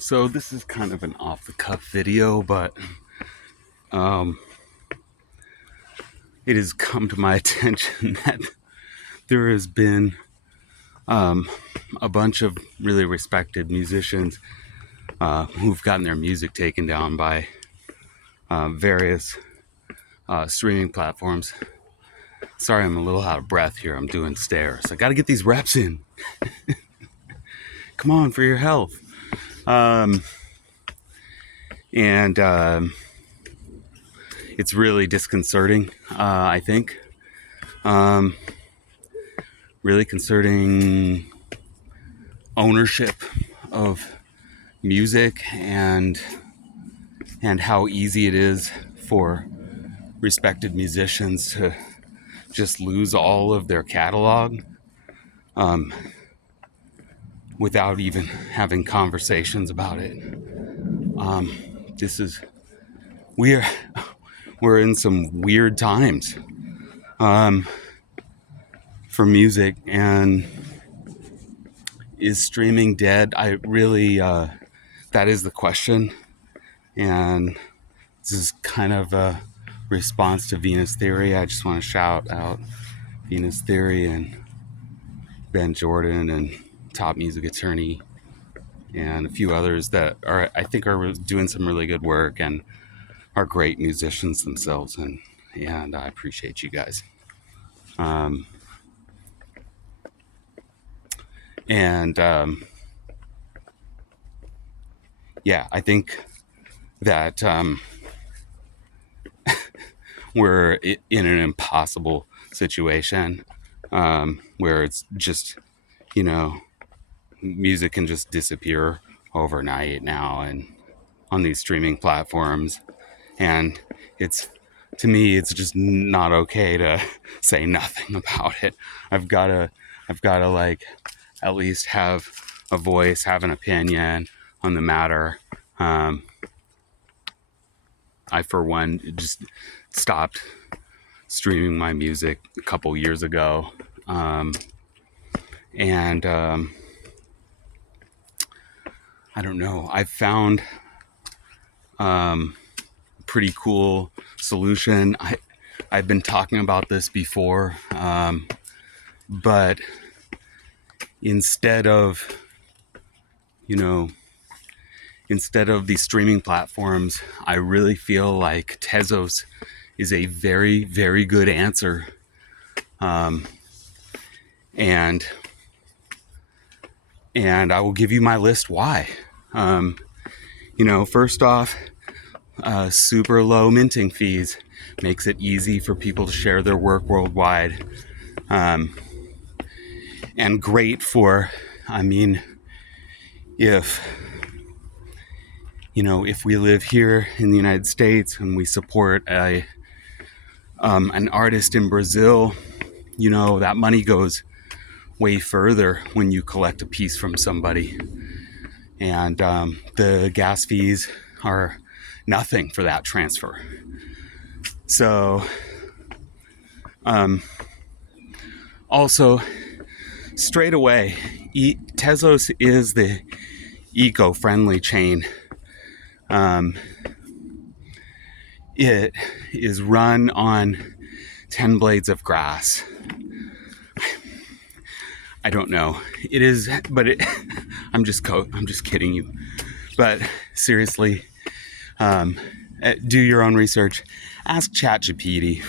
So this is kind of an off-the-cuff video, but it has come to my attention that there has been a bunch of really respected musicians who've gotten their music taken down by various streaming platforms. Sorry, I'm a little out of breath here. I'm doing stairs. I got to get these reps in. Come on, for your health. And it's really disconcerting, I think. Really concerning ownership of music and how easy it is for respected musicians to just lose all of their catalog without even having conversations about it. We're in some weird times for music, and is streaming dead? I really that is the question, and this is kind of a response to Venus Theory. I just want to shout out Venus Theory and Ben Jordan and Top Music Attorney and a few others that I think are doing some really good work and are great musicians themselves, and I appreciate you guys. I think that we're in an impossible situation where it's just, music can just disappear overnight now and on these streaming platforms, and to me it's just not okay to say nothing about it. I've got to like at least have a voice, have an opinion on the matter. I, for one, just stopped streaming my music a couple years ago. I don't know. I found a pretty cool solution. I've been talking about this before, but instead of these streaming platforms, I really feel like Tezos is a very, very good answer. And I will give you my list why. First off, super low minting fees makes it easy for people to share their work worldwide. And great for, if we live here in the United States and we support an artist in Brazil, that money goes way further when you collect a piece from somebody. And the gas fees are nothing for that transfer. So, also, straight away, Tezos is the eco-friendly chain. It is run on 10 blades of grass. I don't know. It is, but I'm just kidding you. But seriously, do your own research. Ask ChatGPT.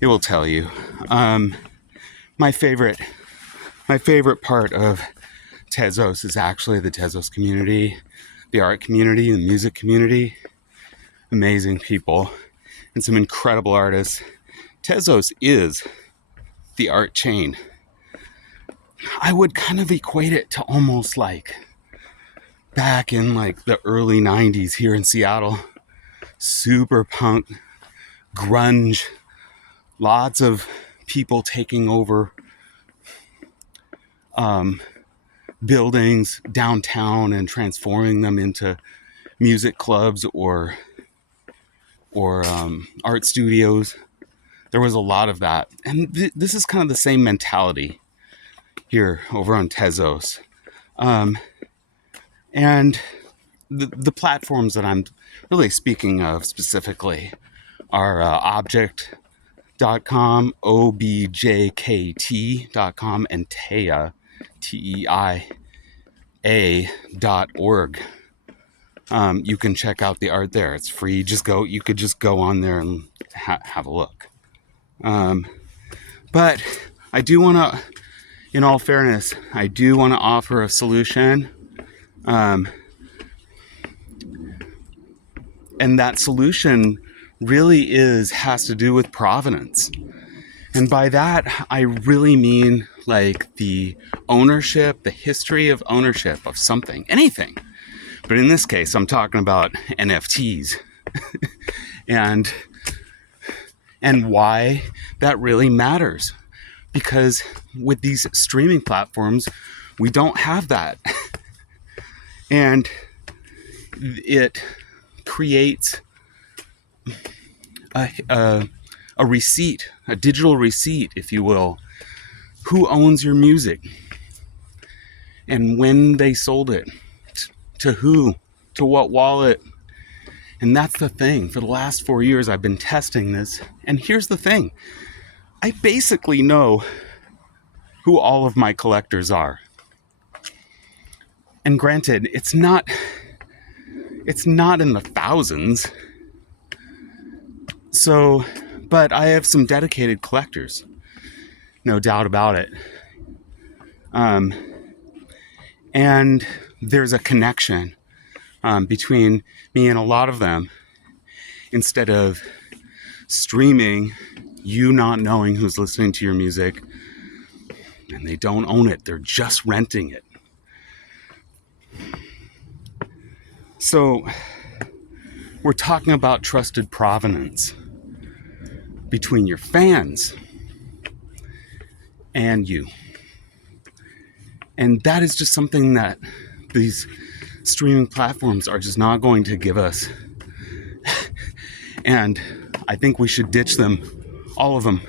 It will tell you. My favorite part of Tezos is actually the Tezos community, the art community, the music community. Amazing people and some incredible artists. Tezos is the art chain. I would kind of equate it to almost like back in like the early 90s here in Seattle. Super punk, grunge, lots of people taking over buildings downtown and transforming them into music clubs or art studios. There was a lot of that. And this is kind of the same mentality here over on Tezos. And the platforms that I'm really speaking of specifically are objkt.com, objkt.com, and teia, teia.org. You can check out the art there. It's free. You could just go on there and have a look. But I do want to, in all fairness, I do want to offer a solution. And that solution really has to do with provenance. And by that, I really mean like the ownership, the history of ownership of something, anything. But in this case, I'm talking about NFTs and why that really matters. Because with these streaming platforms, we don't have that. And it creates a receipt, a digital receipt, if you will. Who owns your music? And when they sold it? To who? To what wallet? And that's the thing. For the last 4 years, I've been testing this. And here's the thing. I basically know who all of my collectors are. And granted, it's not in the thousands. So, but I have some dedicated collectors. No doubt about it. And there's a connection between me and a lot of them. Instead of streaming, you not knowing who's listening to your music, and they don't own it, they're just renting it. So we're talking about trusted provenance between your fans and you. And that is just something that these streaming platforms are just not going to give us. And I think we should ditch them, all of them,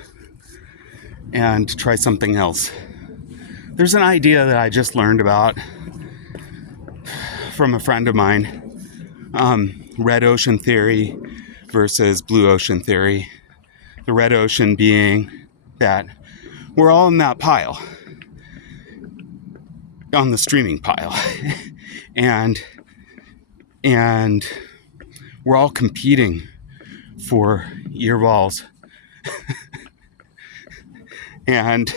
and try something else. There's an idea that I just learned about from a friend of mine. Red ocean theory versus blue ocean theory. The red ocean being that we're all in that pile, on the streaming pile, and we're all competing for earballs, and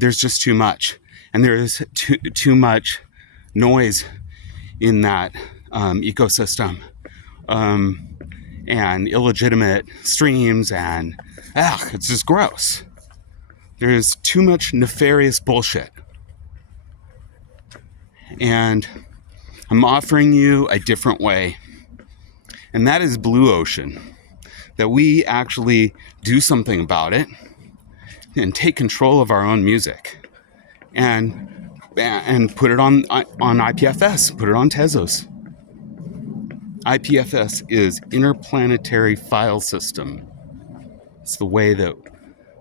there's just too much, and there is too much noise in that ecosystem, and illegitimate streams, and it's just gross. There's too much nefarious bullshit. And I'm offering you a different way. And that is blue ocean. That we actually do something about it and take control of our own music. And put it on IPFS, put it on Tezos. IPFS is Interplanetary File System. It's the way that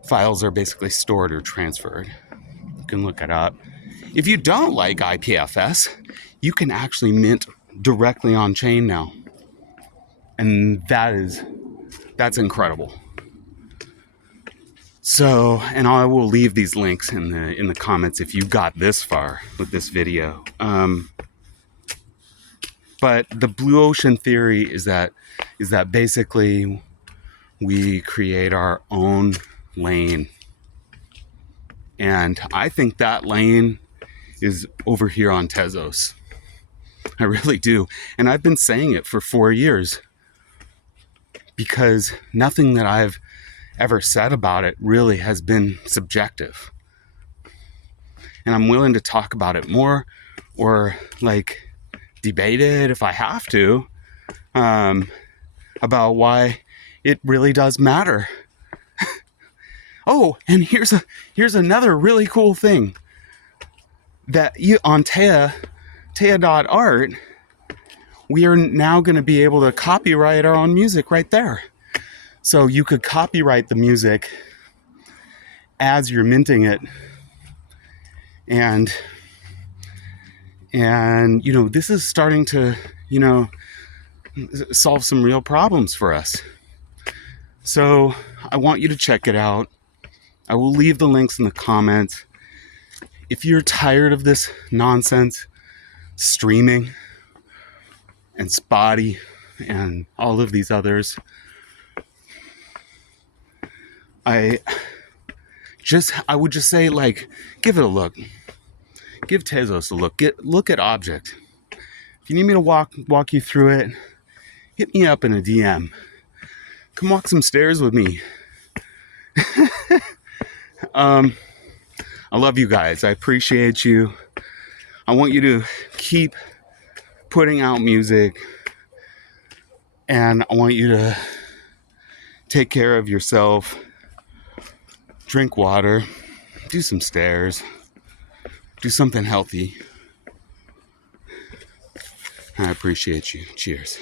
files are basically stored or transferred. You can look it up. If you don't like IPFS, you can actually mint directly on chain now. And that's incredible. So, and I will leave these links in the comments if you got this far with this video. But the blue ocean theory is that basically we create our own lane. And I think that lane is over here on Tezos. I really do. And I've been saying it for 4 years because nothing that I've ever said about it really has been subjective. And I'm willing to talk about it more or like debate it if I have to, about why it really does matter. Oh, and here's another really cool thing that on teia.art, we are now going to be able to copyright our own music right there. So you could copyright the music as you're minting it And you know, this is starting to, you know, solve some real problems for us. So I want you to check it out. I will leave the links in the comments. If you're tired of this nonsense streaming and spotty and all of these others, I would just say, like, give it a look. Give Tezos a look. Look at Object. If you need me to walk you through it, hit me up in a DM. Come walk some stairs with me. I love you guys. I appreciate you. I want you to keep putting out music, and I want you to take care of yourself. Drink water. Do some stairs. Do something healthy. I appreciate you. Cheers.